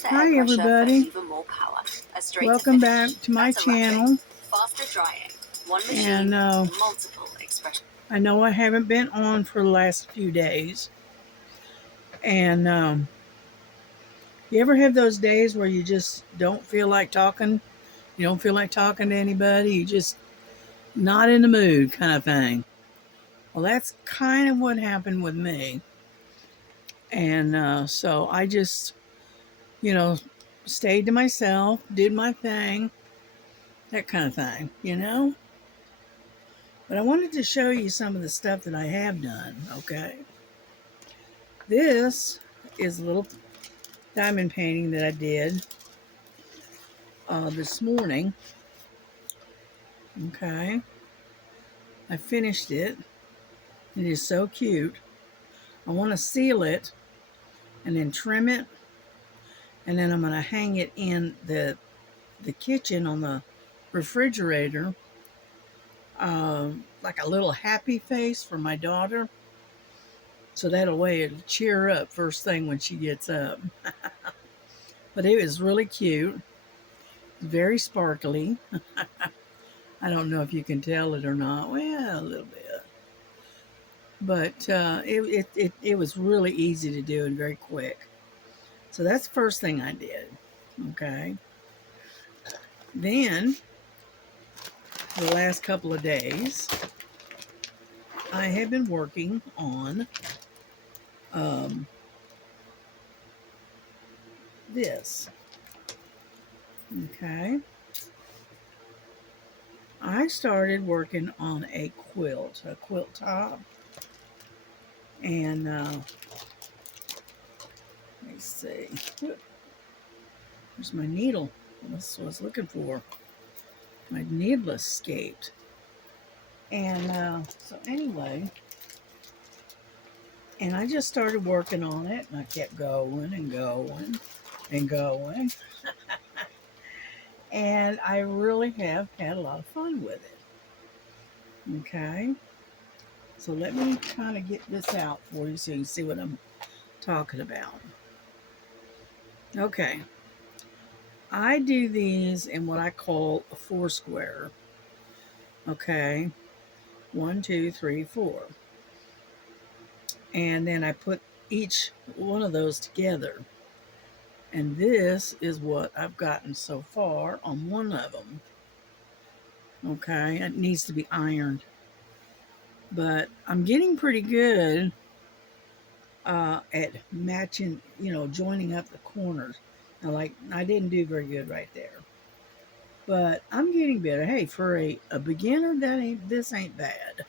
Hi everybody, welcome back to my channel. And I know I haven't been on for the last few days, and you ever have those days where you just don't feel like talking? You don't feel like talking to anybody, you just not in the mood kind of thing. Well, that's kind of what happened with me. And so I just, you know, stayed to myself, did my thing, that kind of thing. But I wanted to show you some of the stuff that I have done, okay? This is a little diamond painting that I did this morning, okay? I finished it. It is so cute. I want to seal it and then trim it, and then I'm going to hang it in the kitchen on the refrigerator, like a little happy face for my daughter. So that way it'll cheer her up first thing when she gets up. But it was really cute. Very sparkly. I don't know if you can tell it or not. Well, a little bit. But it was really easy to do and very quick. So that's the first thing I did. Okay. Then, the last couple of days, I have been working on this. Okay. I started working on a quilt top. And let me see. There's my needle. That's what I was looking for. My needle escaped. And so anyway, and I just started working on it, and I kept going and going and going. And I really have had a lot of fun with it. Okay. So let me kind of get this out for you so you can see what I'm talking about. Okay. I do these in what I call a 4 square. Okay. 1, 2, 3, 4. And then I put each one of those together. And this is what I've gotten so far on one of them. Okay, it needs to be ironed. But I'm getting pretty good at matching, joining up the corners. Now, like, I didn't do very good right there. But I'm getting better. Hey, for a beginner, this ain't bad.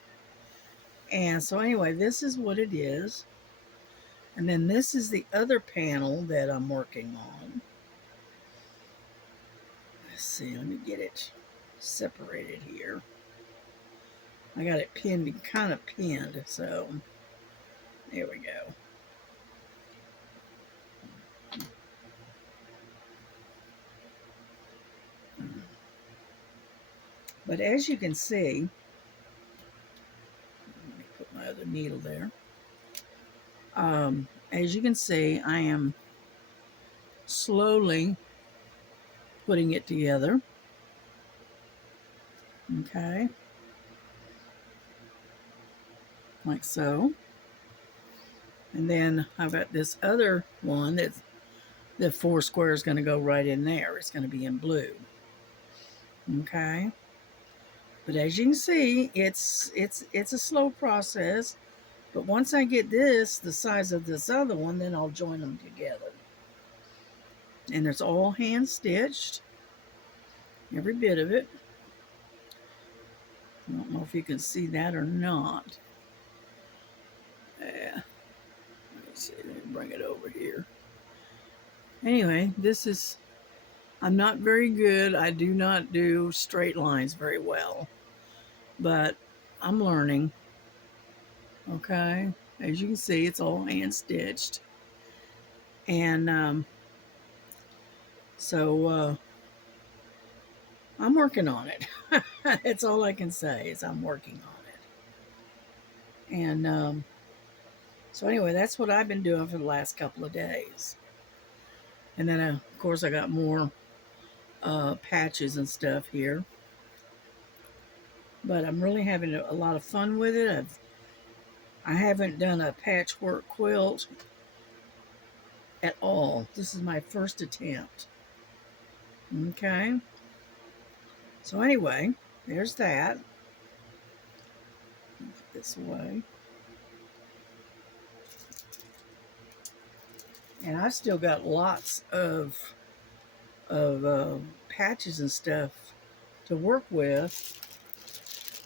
And so anyway, this is what it is. And then this is the other panel that I'm working on. Let's see, let me get it separated here. I got it pinned, kind of pinned, so there we go. But as you can see, let me put my other needle there. As you can see, I am slowly putting it together. Okay. Like so. And then I've got this other one that the 4 square is going to go right in there. It's going to be in blue. Okay. But as you can see, it's a slow process. But once I get this the size of this other one, then I'll join them together. And it's all hand stitched, every bit of it. I don't know if you can see that or not. Yeah. Let me see. Let me bring it over here. Anyway, I'm not very good. I do not do straight lines very well. But I'm learning. Okay. As you can see, it's all hand stitched. And so I'm working on it. That's all I can say is I'm working on it. And so anyway, that's what I've been doing for the last couple of days. And then, of course, I got more patches and stuff here. But I'm really having a lot of fun with it. I haven't done a patchwork quilt at all. This is my first attempt. Okay. So anyway, there's that. This way. And I've still got lots of patches and stuff to work with,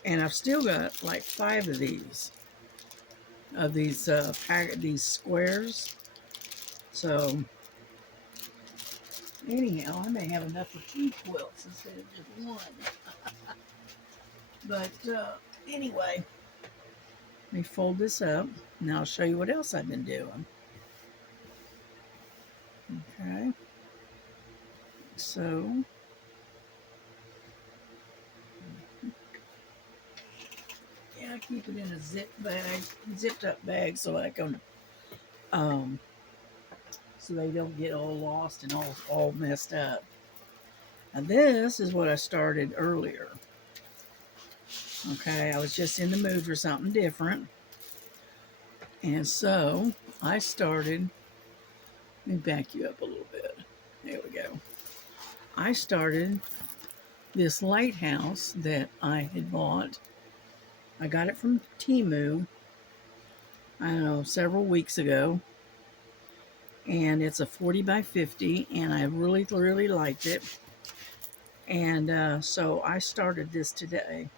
and I've still got like 5 of these squares. So anyhow, I may have enough for 2 quilts instead of just one. But anyway, let me fold this up, and I'll show you what else I've been doing. Okay, so yeah, I keep it in a zipped up bag, so I can um, so they don't get all lost and all messed up. Now this is what I started earlier. Okay, I was just in the mood for something different. And so I started, let me back you up a little bit. There we go. I started this lighthouse that I had bought. I got it from Temu, I don't know, several weeks ago. And it's a 40 by 50, and I really, really liked it. And so I started this today.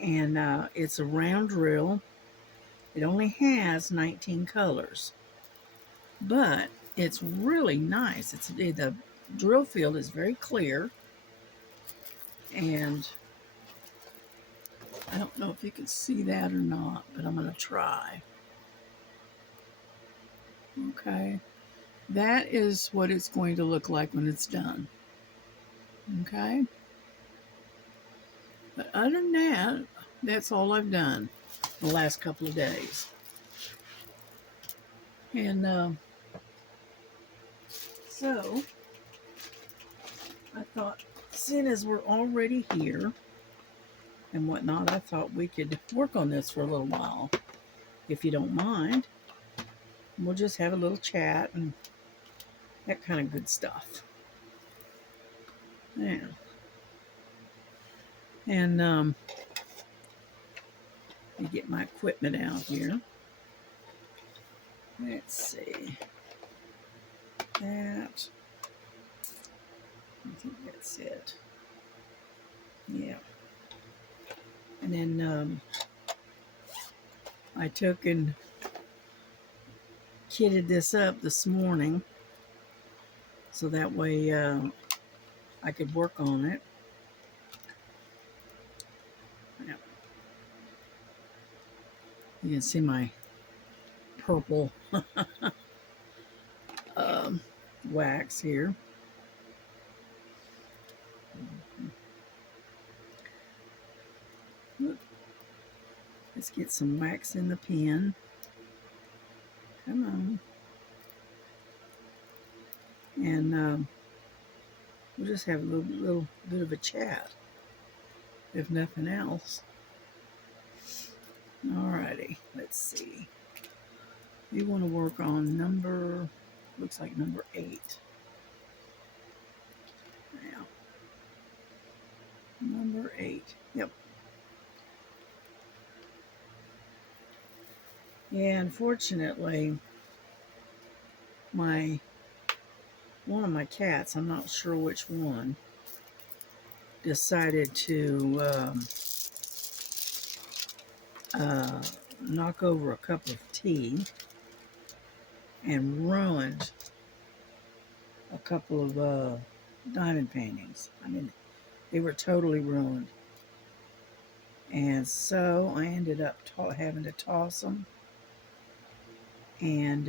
And it's a round drill. It only has 19 colors, but it's really nice. The drill field is very clear, and I don't know if you can see that or not, but I'm going to try. Okay, that is what it's going to look like when it's done. Okay, but other than that, that's all I've done the last couple of days. And so I thought, seeing as we're already here and whatnot, I thought we could work on this for a little while, if you don't mind. We'll just have a little chat and that kind of good stuff. Yeah. And let me get my equipment out here. Let's see. That. I think that's it. Yeah. And then I took and kitted this up this morning so that way I could work on it. Yeah. You can see my purple wax here. Let's get some wax in the pen. Come on. And we'll just have a little bit of a chat, if nothing else. Alrighty, let's see. We want to work on looks like number 8. Now, number 8. Yep. Yeah, unfortunately, one of my cats, I'm not sure which one, decided to knock over a cup of tea and ruined a couple of diamond paintings. I mean, they were totally ruined. And so I ended up having to toss them. And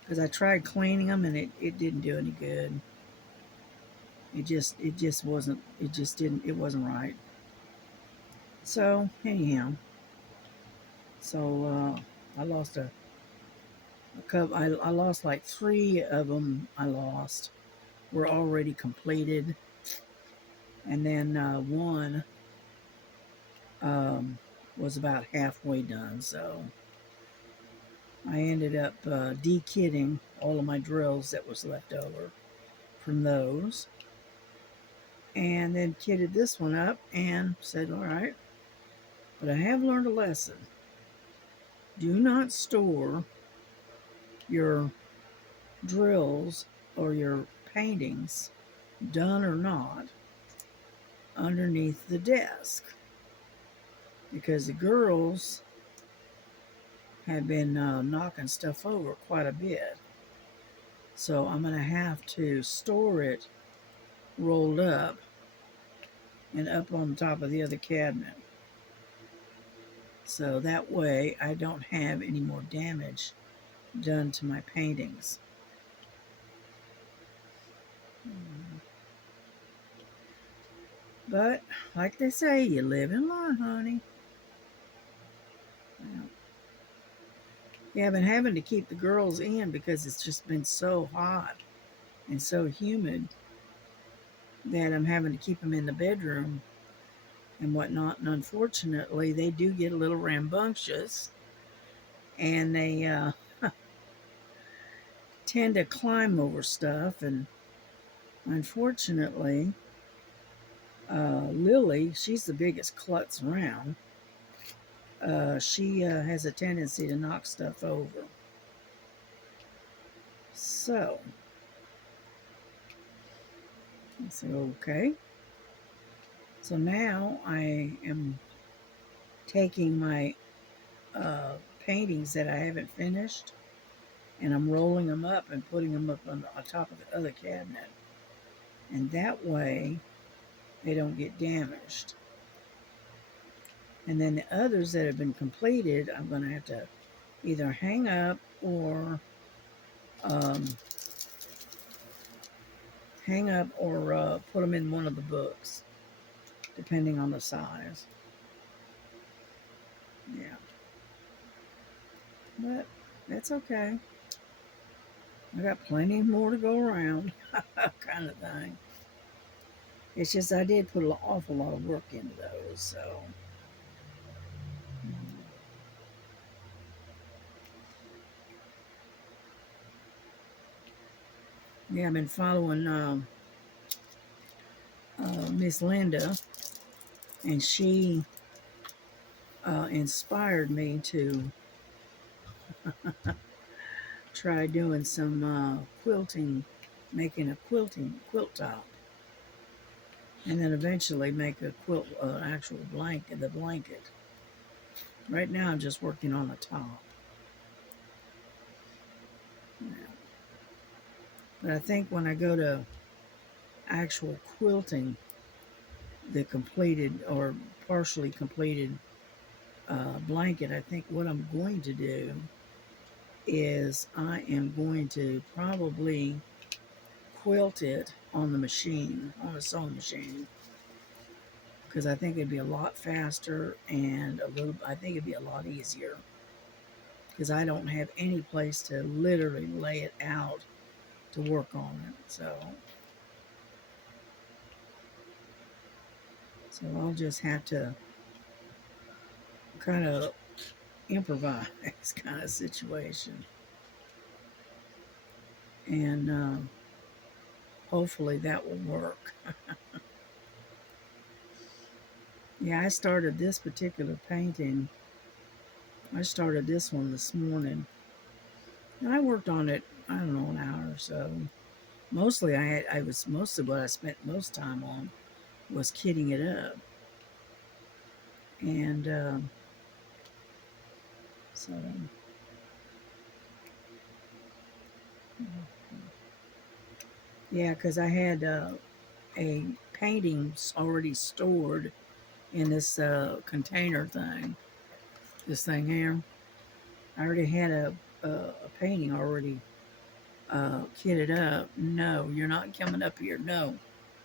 because I tried cleaning them and it didn't do any good. It just wasn't, it wasn't right. So anyhow, so I lost I lost like 3 of them. I lost were already completed, and then one um, was about halfway done. So I ended up de-kitting all of my drills that was left over from those, and then kitted this one up and said, all right, but I have learned a lesson. Do not store your drills or your paintings, done or not, underneath the desk, because the girls have been knocking stuff over quite a bit. So I'm going to have to store it rolled up and up on top of the other cabinet. So that way I don't have any more damage done to my paintings. But like they say, you live and learn, honey. Yeah, I've been having to keep the girls in because it's just been so hot and so humid that I'm having to keep them in the bedroom and whatnot. And unfortunately, they do get a little rambunctious, and they tend to climb over stuff. And unfortunately, Lily, she's the biggest klutz around. She has a tendency to knock stuff over. So I said, okay. So now I am taking my paintings that I haven't finished, and I'm rolling them up and putting them up on top of the other cabinet. And that way they don't get damaged. And then the others that have been completed, I'm going to have to either hang up or um, put them in one of the books, depending on the size. Yeah. But that's okay. I got plenty more to go around, kind of thing. It's just I did put an awful lot of work into those, so. Yeah, I've been following Miss Linda, and she inspired me to try doing some quilting, making a quilt top, and then eventually make a quilt, actual blanket, the blanket. Right now, I'm just working on the top. Yeah. But I think when I go to actual quilting, the completed or partially completed blanket, I think what I'm going to do is I am going to probably quilt it on the machine, on a sewing machine, because I think it'd be a lot faster and I think it'd be a lot easier because I don't have any place to literally lay it out to work on it. So I'll just have to kind of improvise kind of situation. And hopefully that will work. Yeah, I started this particular painting. I started this one this morning. And I worked on it, I don't know, an hour or so. Mostly I was most of what I spent most time on was kitting it up. And so yeah, because I had a painting already stored in this container thing. This thing here. I already had a painting already kitted up. No, you're not coming up here. No,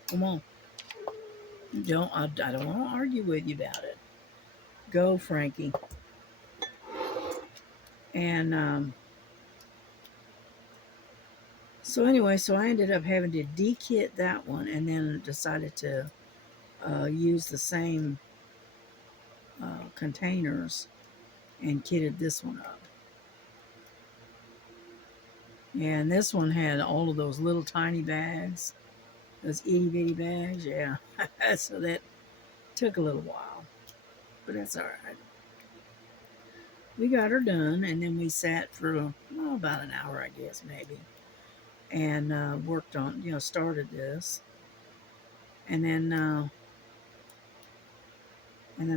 come on. I don't want to argue with you about it. Go, Frankie. And So anyway, so I ended up having to de-kit that one and then decided to use the same containers and kitted this one up. Yeah, and this one had all of those little tiny bags, those itty bitty bags. Yeah, so that took a little while, but that's all right. We got her done, and then we sat for about an hour, I guess, maybe, and worked on, started this, and then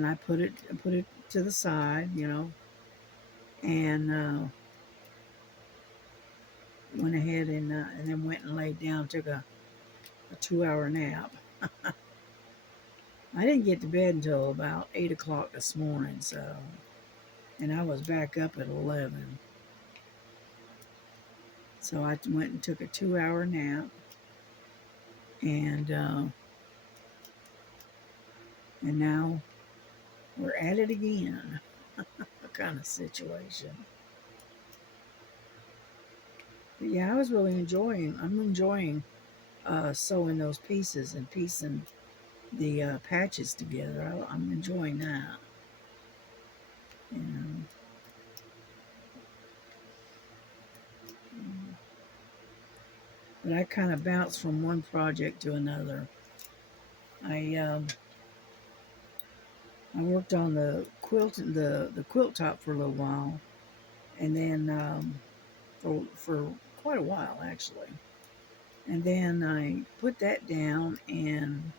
I put it to the side, and went ahead and then went and laid down, took a 2 hour nap. I didn't get to bed until about 8 o'clock this morning, so, and I was back up at 11. So I went and took a 2 hour nap, and and now we're at it again, a kind of situation. But yeah, I'm enjoying sewing those pieces and piecing the patches together. I'm enjoying that. You know. But I kind of bounce from one project to another. I worked on the quilt top for a little while, and then for quite a while actually, and then I put that down, and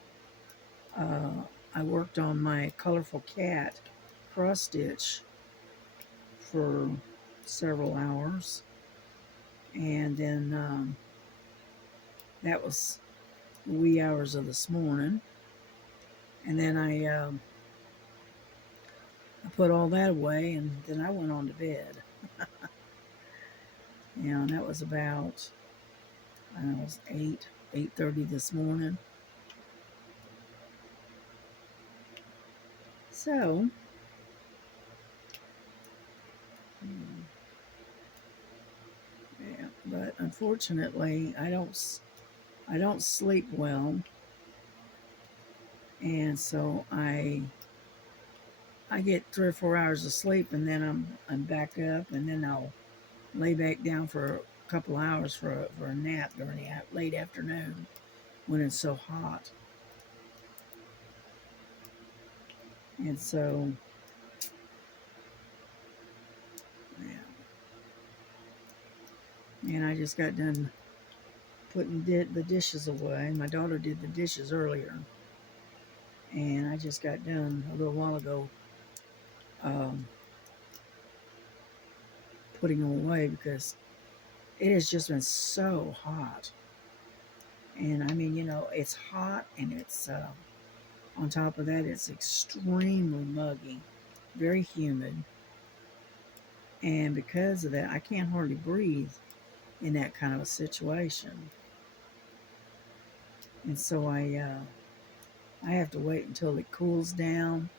uh, I worked on my colorful cat cross stitch for several hours, and then that was the wee hours of this morning, and then I put all that away, and then I went on to bed. And that was about, I don't know, it was 8:30 this morning. So, yeah, but unfortunately, I don't sleep well, and so I get 3 or 4 hours of sleep, and then I'm back up, and then I'll lay back down for a couple hours for a nap during the late afternoon when it's so hot, and so yeah, and I just got done putting the dishes away. My daughter did the dishes earlier, and I just got done a little while ago um, putting them away because it has just been so hot. And I mean, it's hot, and it's on top of that, it's extremely muggy, very humid, and because of that, I can't hardly breathe in that kind of a situation. And so I have to wait until it cools down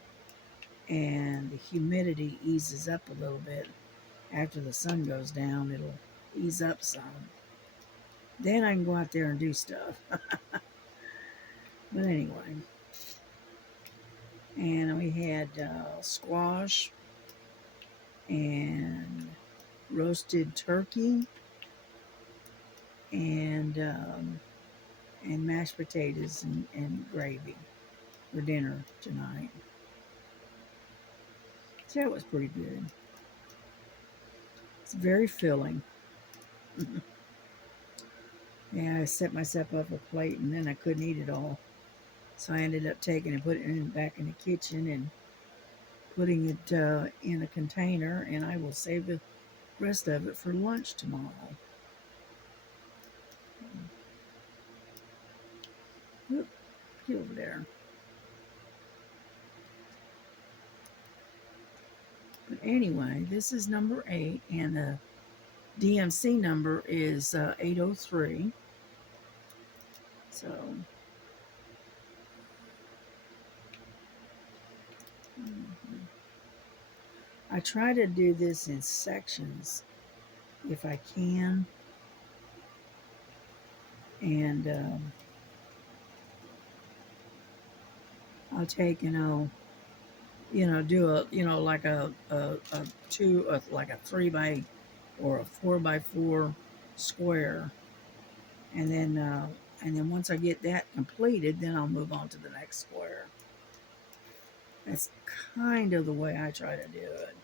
and the humidity eases up a little bit. After the sun goes down, it'll ease up some. Then I can go out there and do stuff. But anyway, and we had squash and roasted turkey and and mashed potatoes and gravy for dinner tonight. So that was pretty good. It's very filling. Yeah, I set myself up a plate, and then I couldn't eat it all. So I ended up taking and putting it back in the kitchen and putting it in a container, and I will save the rest of it for lunch tomorrow. Oop, get over there. But anyway, this is number 8, and the DMC number is 803. So mhm. I try to do this in sections if I can, And I'll take, do a, like a two, like a 3 by or a 4 by 4 square, and then once I get that completed, then I'll move on to the next square. That's kind of the way I try to do it.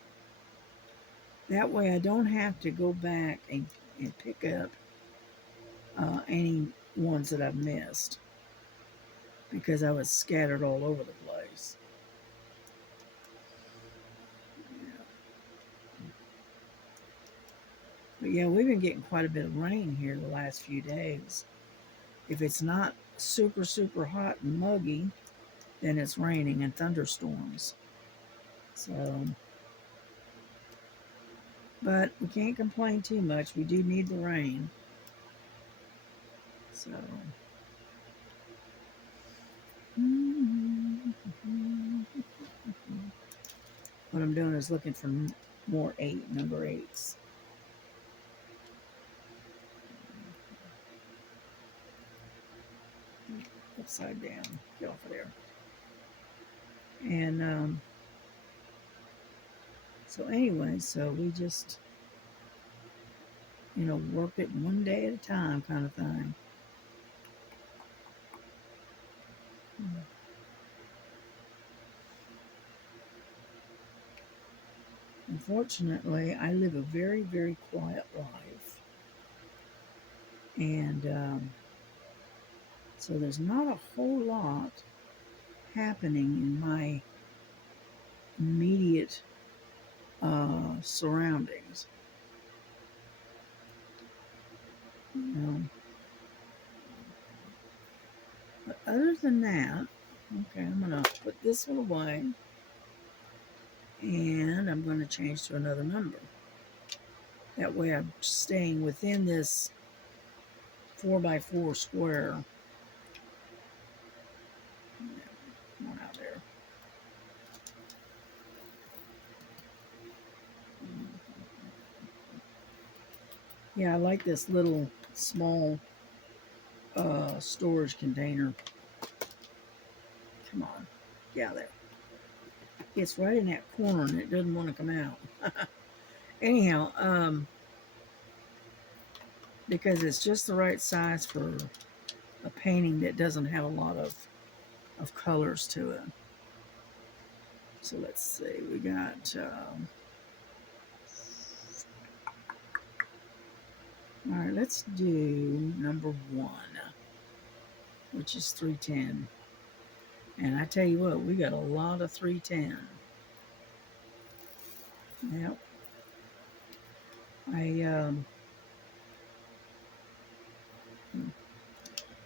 That way I don't have to go back and pick up any ones that I've missed because I was scattered all over the place. But yeah, we've been getting quite a bit of rain here the last few days. If it's not super, super hot and muggy, then it's raining and thunderstorms. So, but we can't complain too much. We do need the rain. So, what I'm doing is looking for more number eights. Upside down. Get off of there. And so anyway, so we just, work it one day at a time kind of thing. Unfortunately, I live a very, very quiet life. And so there's not a whole lot happening in my immediate surroundings. But other than that, okay, I'm going to put this one away and I'm going to change to another number. That way I'm staying within this 4 by 4 square. One out there. Yeah, I like this little small storage container. Come on, get out there. It's right in that corner and it doesn't want to come out. Anyhow, because it's just the right size for a painting that doesn't have a lot of colors to it. So let's see, we got, all right, let's do number 1, which is 310. And I tell you what, we got a lot of 310. Yep.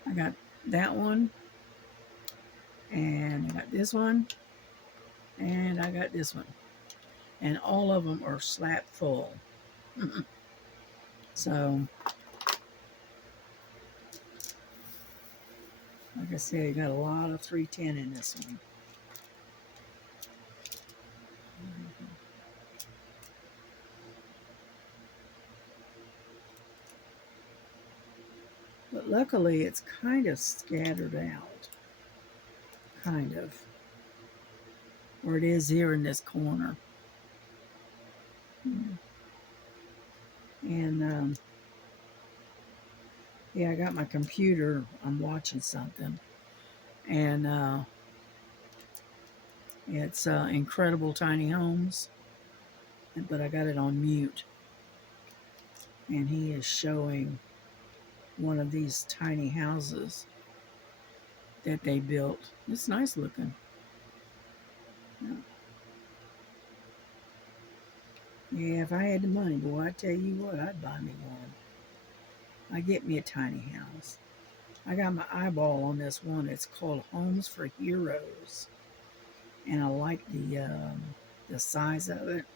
I got that one, and I got this one, and I got this one. And all of them are slap full. So, like I said, you got a lot of 310 in this one. But luckily, it's kind of scattered out. Kind of. Where it is here in this corner. And, yeah, I got my computer. I'm watching something. And it's Incredible Tiny Homes. But I got it on mute. And he is showing one of these tiny houses that they built. It's nice looking. Yeah, if I had the money, boy, I tell you what, I'd buy me one. I get me a tiny house. I got my eyeball on this one. It's called Homes for Heroes, and I like the size of it,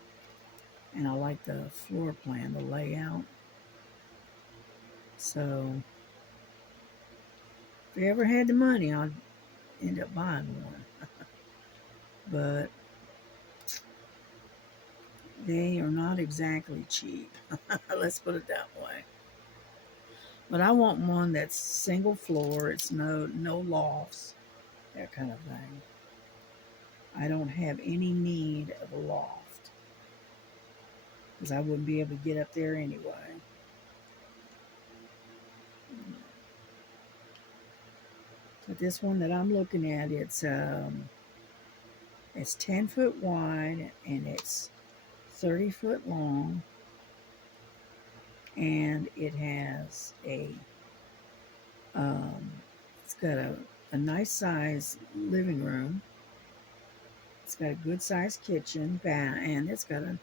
and I like the floor plan, the layout. So, if I ever had the money, I'd end up buying one. But they are not exactly cheap. Let's put it that way. But I want one that's single floor. It's no lofts, that kind of thing. I don't have any need of a loft because I wouldn't be able to get up there anyway. But this one that I'm looking at, it's 10 foot wide and it's 30 foot long, and it has um, it's got a nice size living room. It's got a good sized kitchen, and it's got a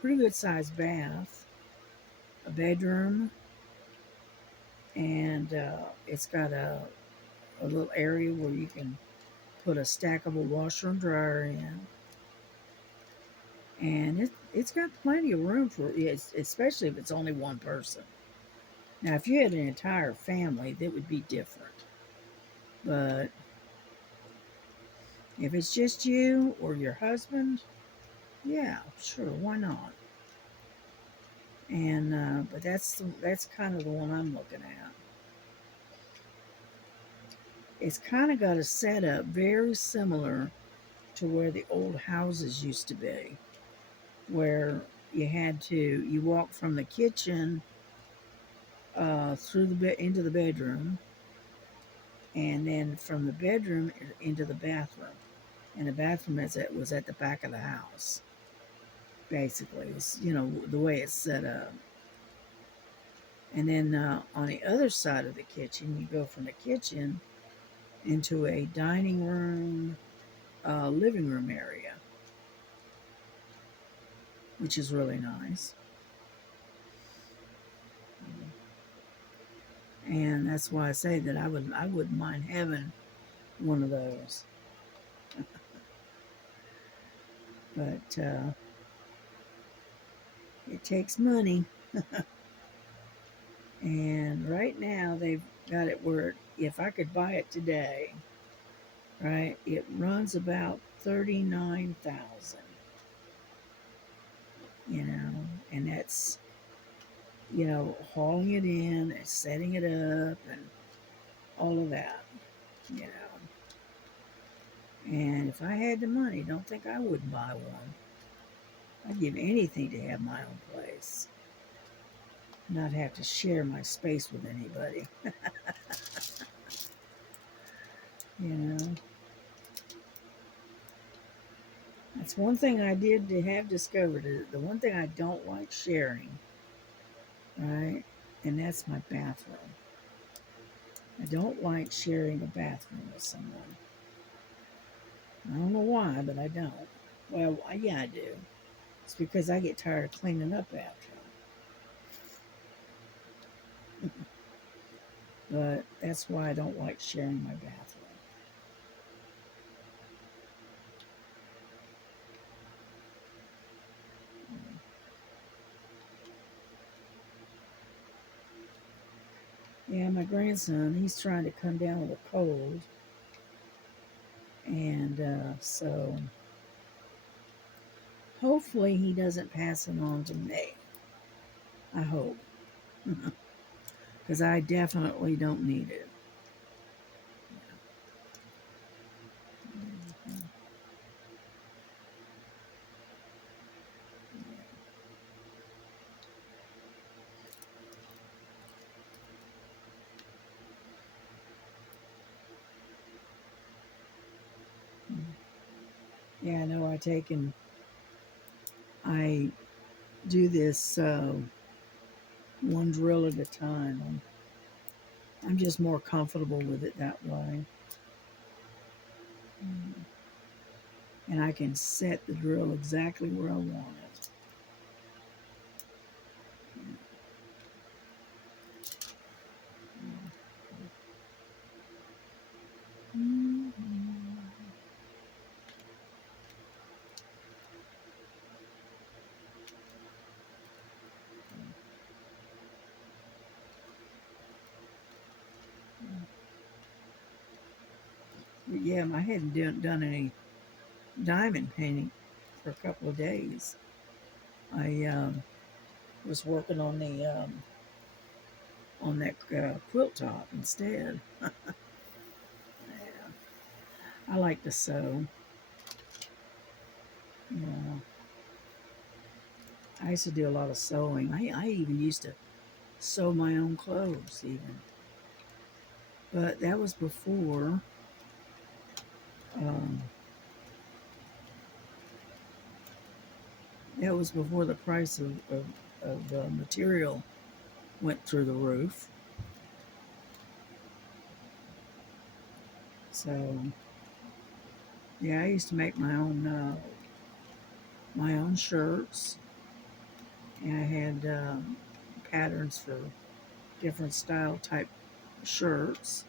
pretty good sized bath, a bedroom, and it's got a little area where you can put a stackable washer and dryer in. And it's got plenty of room for it, especially if it's only one person. Now, if you had an entire family, that would be different. But if it's just you or your husband, yeah, sure, why not? And but that's kind of the one I'm looking at. It's kind of got a setup very similar to where the old houses used to be, where you walk from the kitchen through the bed into the bedroom, and then from the bedroom into the bathroom. And the bathroom was at the back of the house. Basically, it's the way it's set up. And then on the other side of the kitchen, you go from the kitchen into a dining room, living room area, which is really nice. And that's why I say that I wouldn't mind having one of those. But it takes money. And right now they've got it where if I could buy it today, right, it runs about 39,000. And that's hauling it in and setting it up and all of that, you know. And if I had the money, don't think I wouldn't buy one. I'd give anything to have my own place, not have to share my space with anybody. you know. That's one thing I did to have discovered. The one thing I don't like sharing, right? And that's my bathroom. I don't like sharing a bathroom with someone. I don't know why, but I don't. Well, yeah, I do. It's because I get tired of cleaning up after them. But that's why I don't like sharing my bathroom. Yeah, my grandson, he's trying to come down with a cold. And so hopefully he doesn't pass it on to me. I hope. Because I definitely don't need it. Yeah, I know I do this one drill at a time. I'm just more comfortable with it that way. And I can set the drill exactly where I want it. But yeah, I hadn't done any diamond painting for a couple of days. I was working on on that quilt top instead. Yeah, I like to sew. Yeah, I used to do a lot of sewing. I even used to sew my own clothes, even. But um, that was before the price of material went through the roof. So yeah, I used to make my own shirts, and I had patterns for different style type shirts.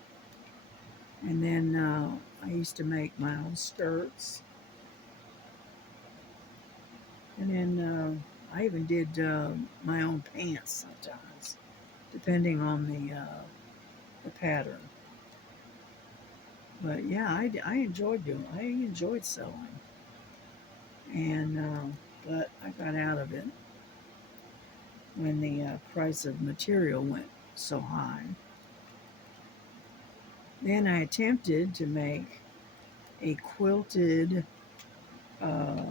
And then I used to make my own skirts, and then I even did my own pants sometimes, depending on the pattern. But yeah, I enjoyed doing. I enjoyed sewing, and but I got out of it when the price of material went so high. Then I attempted to make a quilted uh,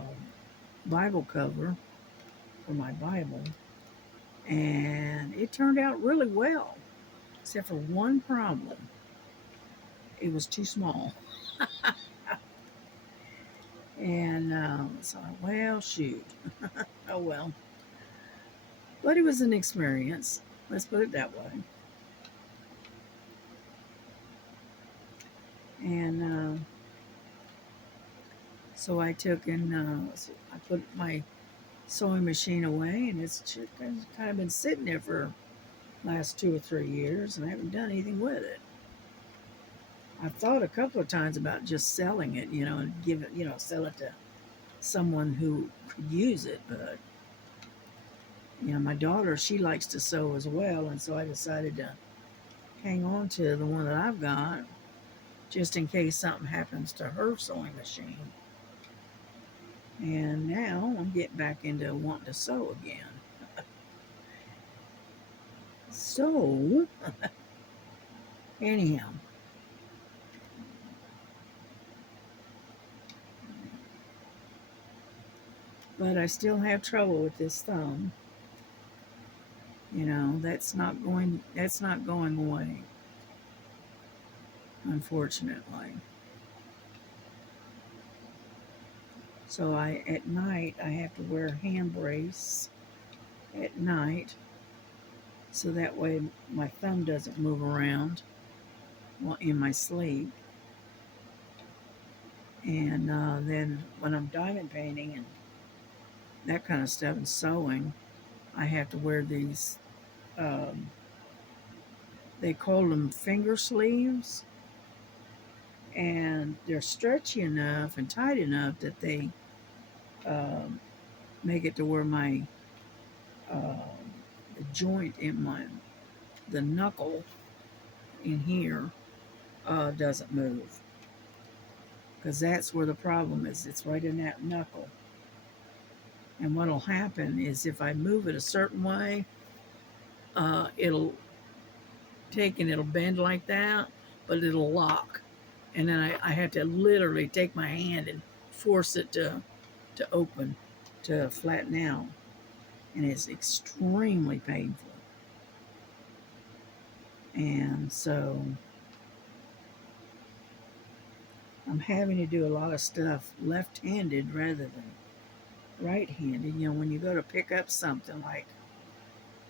Bible cover for my Bible, and it turned out really well, except for one problem: it was too small. And so, well, shoot, oh well. But it was an experience. Let's put it that way. And so I took and I put my sewing machine away, and it's kind of been sitting there for last 2 or 3 years, and I haven't done anything with it. I've thought a couple of times about just selling it, and give it, sell it to someone who could use it. But my daughter, she likes to sew as well, and so I decided to hang on to the one that I've got just in case something happens to her sewing machine. And now I'm getting back into wanting to sew again. So, anyhow, but I still have trouble with this thumb. That's not going away, unfortunately. So at night I have to wear a hand brace at night, so that way my thumb doesn't move around while in my sleep. And then when I'm diamond painting and that kind of stuff and sewing, I have to wear these. Um, they call them finger sleeves, and they're stretchy enough and tight enough that they um, make it to where my uh, the joint in the knuckle in here doesn't move, because that's where the problem is. It's right in that knuckle. And what'll happen is if I move it a certain way, it'll take and it'll bend like that, but it'll lock. And then I have to literally take my hand and force it to open, to flatten out. And it's extremely painful. And so I'm having to do a lot of stuff left handed rather than right handed. When you go to pick up something, like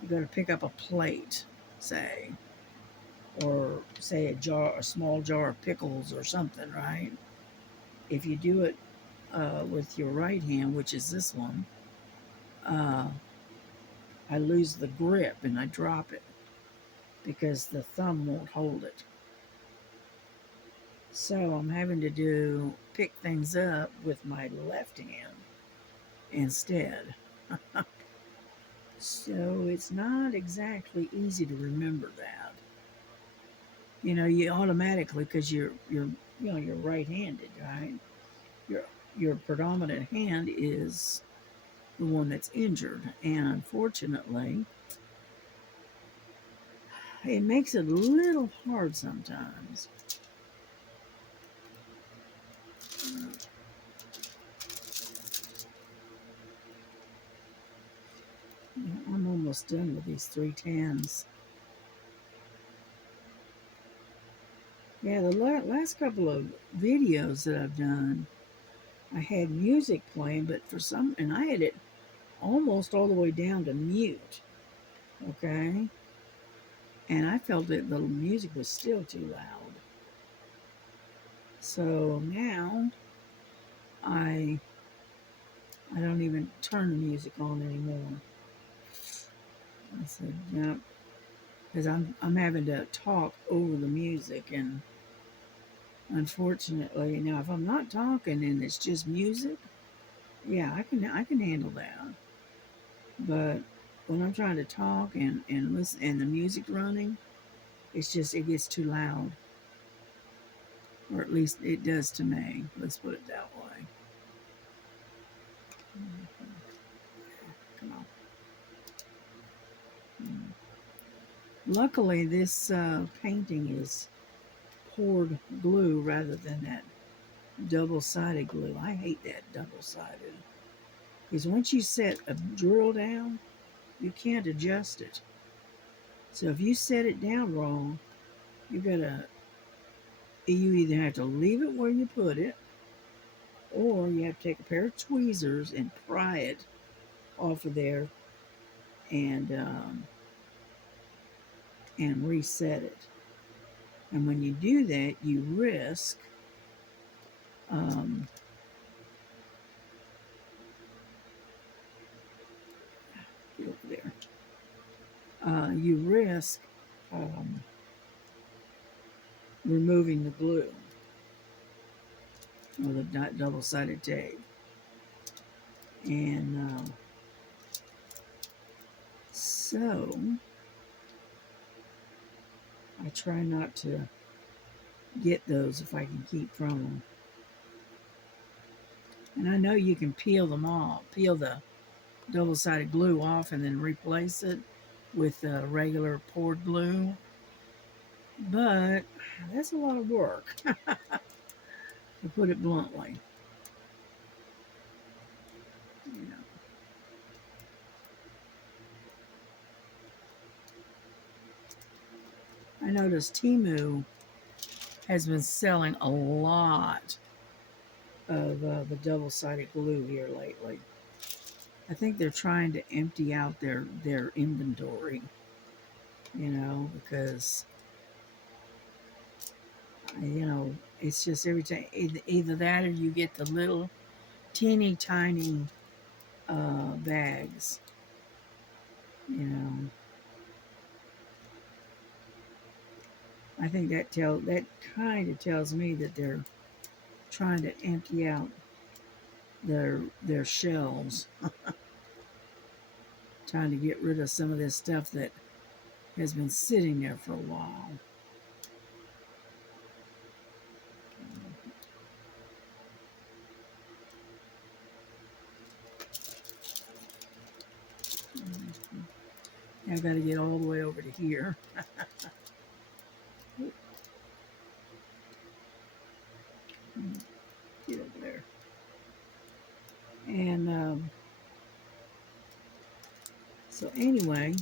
you go to pick up a plate, say, or say a small jar of pickles or something, right? If you do it with your right hand, which is this one, uh, I lose the grip and I drop it because the thumb won't hold it. So I'm having to pick things up with my left hand instead. So it's not exactly easy to remember that. You automatically, because you're right-handed, right? Your your predominant hand is the one that's injured, and unfortunately, it makes it a little hard sometimes. I'm almost done with these 310s. Yeah, the last couple of videos that I've done, I had music playing, but and I had it almost all the way down to mute, okay? And I felt that the music was still too loud. So now I don't even turn the music on anymore. I said, yep, because I'm having to talk over the music, and unfortunately, now if I'm not talking and it's just music, yeah, I can handle that. But when I'm trying to talk and listen and the music's running, it gets too loud, or at least it does to me. Let's put it that way. Come on. Luckily, this painting is poured glue rather than that double-sided glue. I hate that double-sided because once you set a drill down, you can't adjust it. So if you set it down wrong, you either have to leave it where you put it, or you have to take a pair of tweezers and pry it off of there and reset it. And when you do that, you risk um, get over there. You risk um, removing the glue or the double-sided tape, and so I try not to get those if I can keep from them. And I know you can peel them off, peel the double-sided glue off, and then replace it with regular poured glue. But that's a lot of work, to put it bluntly. You know, I noticed Temu has been selling a lot of the double-sided glue here lately. I think they're trying to empty out their inventory, because it's just every time either that or you get the little teeny tiny bags. You know, I think that kind of tells me that they're trying to empty out their shelves, trying to get rid of some of this stuff that has been sitting there for a while. I've got to get all the way over to here. Get over there. And so anyway,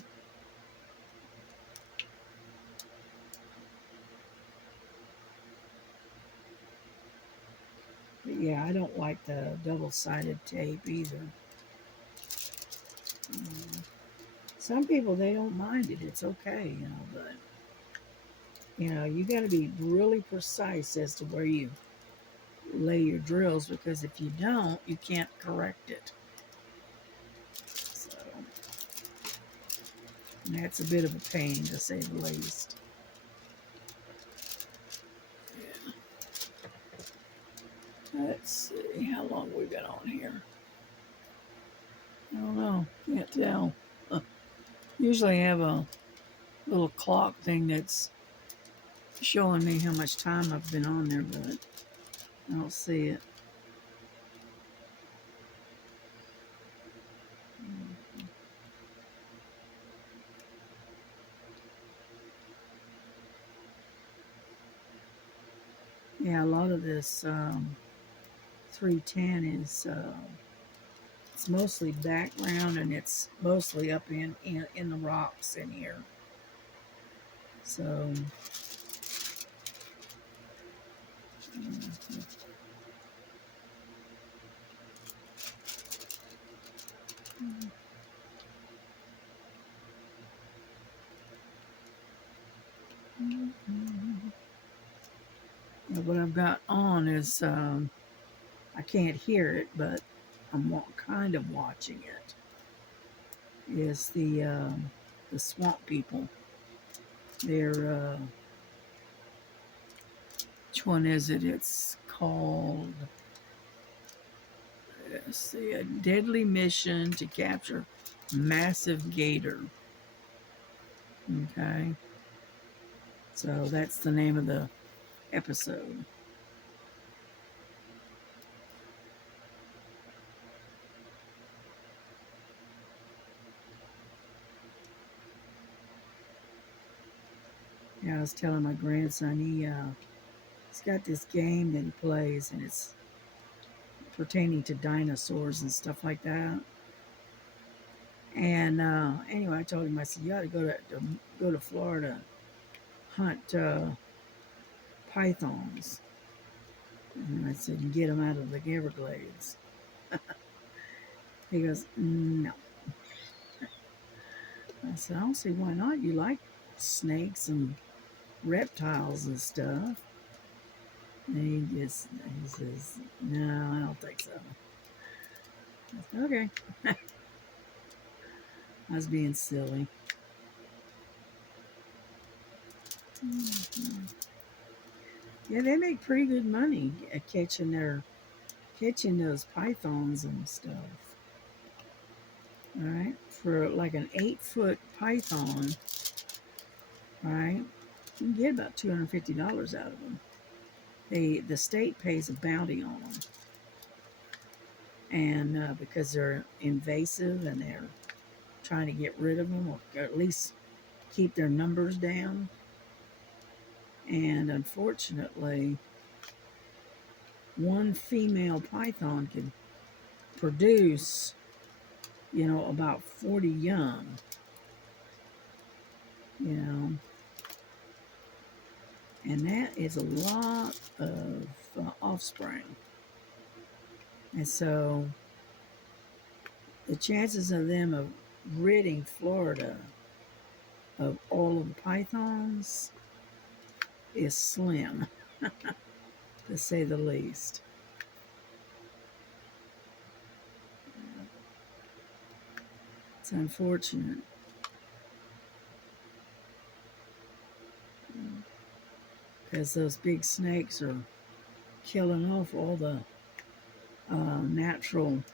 but yeah, I don't like the double-sided tape either. Some people, they don't mind it. It's okay, but you got to be really precise as to where you lay your drills, because if you don't, you can't correct it. So that's a bit of a pain, to say the least. Yeah. Let's see how long we've been on here. I don't know. Can't tell. Usually I have a little clock thing that's showing me how much time I've been on there, but I don't see it. Yeah, a lot of this 310 is it's mostly background, and it's mostly up in the rocks in here. So what I've got on is I can't hear it, but I'm kind of watching it. Is the swamp people? They're which one is it? It's called, let's see, a deadly mission to capture massive gator. Okay, so that's the name of the episode. Yeah, I was telling my grandson he's got this game that he plays, and it's pertaining to dinosaurs and stuff like that. And anyway, I told him, I said, you ought to go to Florida, hunt pythons. And I said, and get them out of the Everglades. He goes, no. I said, I don't see why not. You like snakes and reptiles and stuff. And he says, no, I don't think so. I said, okay. I was being silly. Mm-hmm. Yeah, they make pretty good money at catching those pythons and stuff. All right, for like an 8-foot python, right? You can get about $250 out of them. The state pays a bounty on them, and because they're invasive and they're trying to get rid of them, or at least keep their numbers down. And unfortunately, one female python can produce, about 40 young, you know, and that is a lot of offspring. And so the chances of them of ridding Florida of all of the pythons is slim, to say the least. It's unfortunate. Because those big snakes are killing off all the natural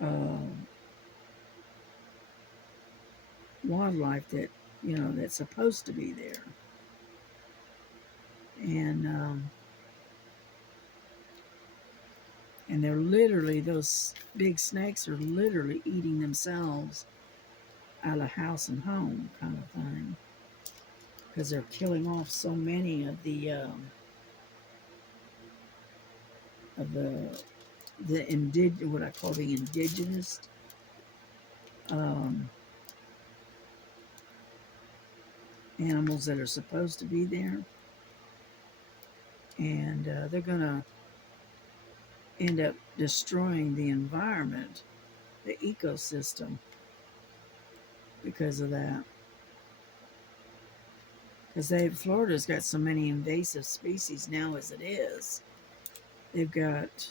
uh, wildlife that's supposed to be there. And they're literally, those big snakes are literally eating themselves out of house and home, kind of thing, because they're killing off so many of what I call the indigenous um, animals that are supposed to be there, and they're gonna end up destroying the environment, the ecosystem, because of that. Because Florida's got so many invasive species now as it is. They've got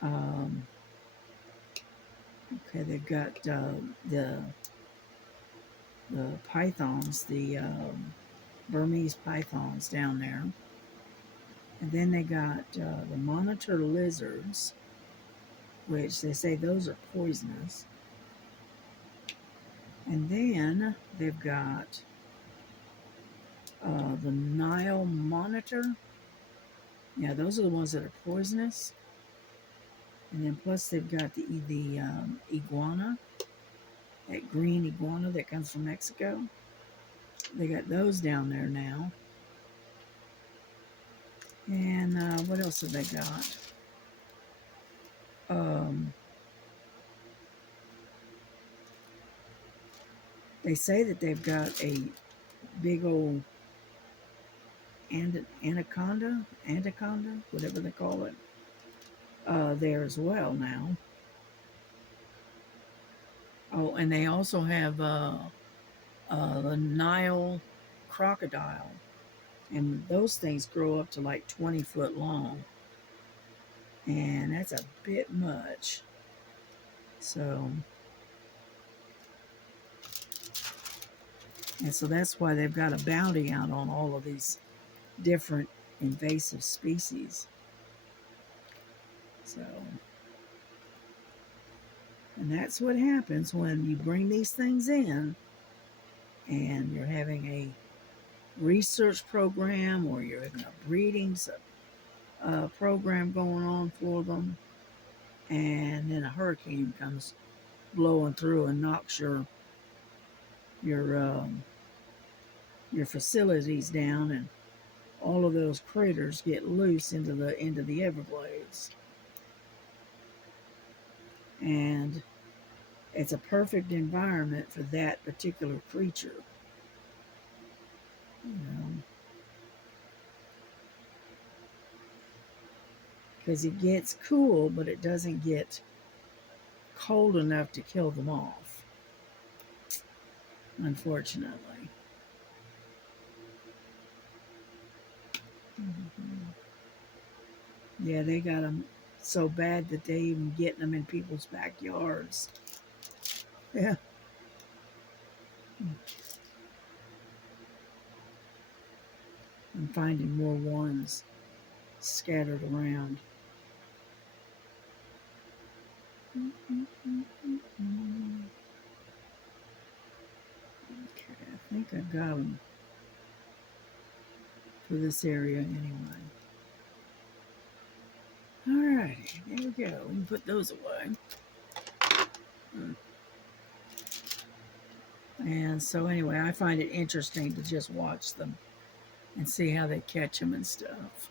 um, they've got the pythons, the Burmese pythons down there, and then they got the monitor lizards, which they say those are poisonous. And then they've got the Nile monitor. Yeah, those are the ones that are poisonous. And then plus they've got the iguana, that green iguana that comes from Mexico. They got those down there now. And what else have they got? Um, they say that they've got a big old anaconda, whatever they call it, there as well now. Oh, and they also have the Nile crocodile, and those things grow up to like 20 foot long, and that's a bit much. So, and so that's why they've got a bounty out on all of these different invasive species. So, and that's what happens when you bring these things in and you're having a research program or you're having a breeding program going on for them, and then a hurricane comes blowing through and knocks your your facilities down, and all of those critters get loose into the Everglades, and it's a perfect environment for that particular creature. You know, because it gets cool, but it doesn't get cold enough to kill them off, unfortunately. Mhm. Yeah, they got them so bad that they even getting them in people's backyards. Yeah, I'm finding more ones scattered around. Okay, I think I've got them for this area anyway. All right, there we go. We can put those away. And so anyway, I find it interesting to just watch them and see how they catch them and stuff.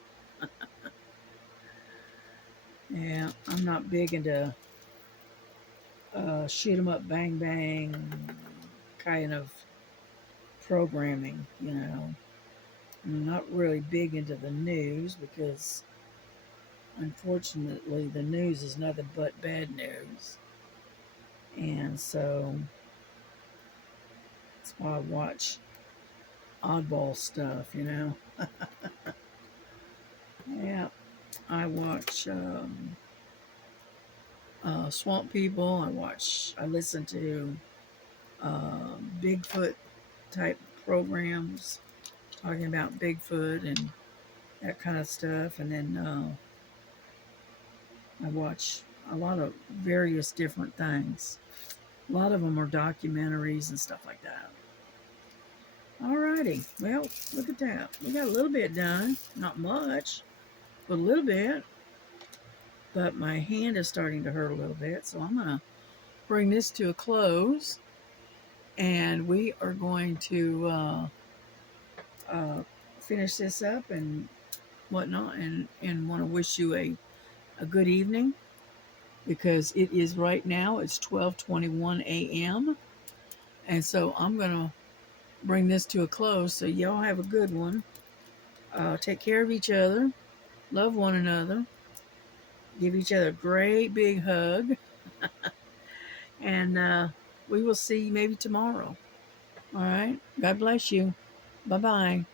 Yeah, I'm not big into shoot 'em up, bang bang kind of programming. I'm not really big into the news because unfortunately the news is nothing but bad news. And so that's why I watch oddball stuff. Yeah, I watch Swamp People. I listen to Bigfoot type programs talking about Bigfoot and that kind of stuff. And then I watch a lot of various different things. A lot of them are documentaries and stuff like that. Alrighty, well, look at that. We got a little bit done. Not much, but a little bit. But my hand is starting to hurt a little bit, so I'm going to bring this to a close. And we are going to uh, finish this up and whatnot, and want to wish you a good evening because it is right now, it's 12:21 a.m. And so I'm going to bring this to a close. So y'all have a good one. Take care of each other. Love one another. Give each other a great big hug. And we will see you maybe tomorrow. All right. God bless you. Bye bye.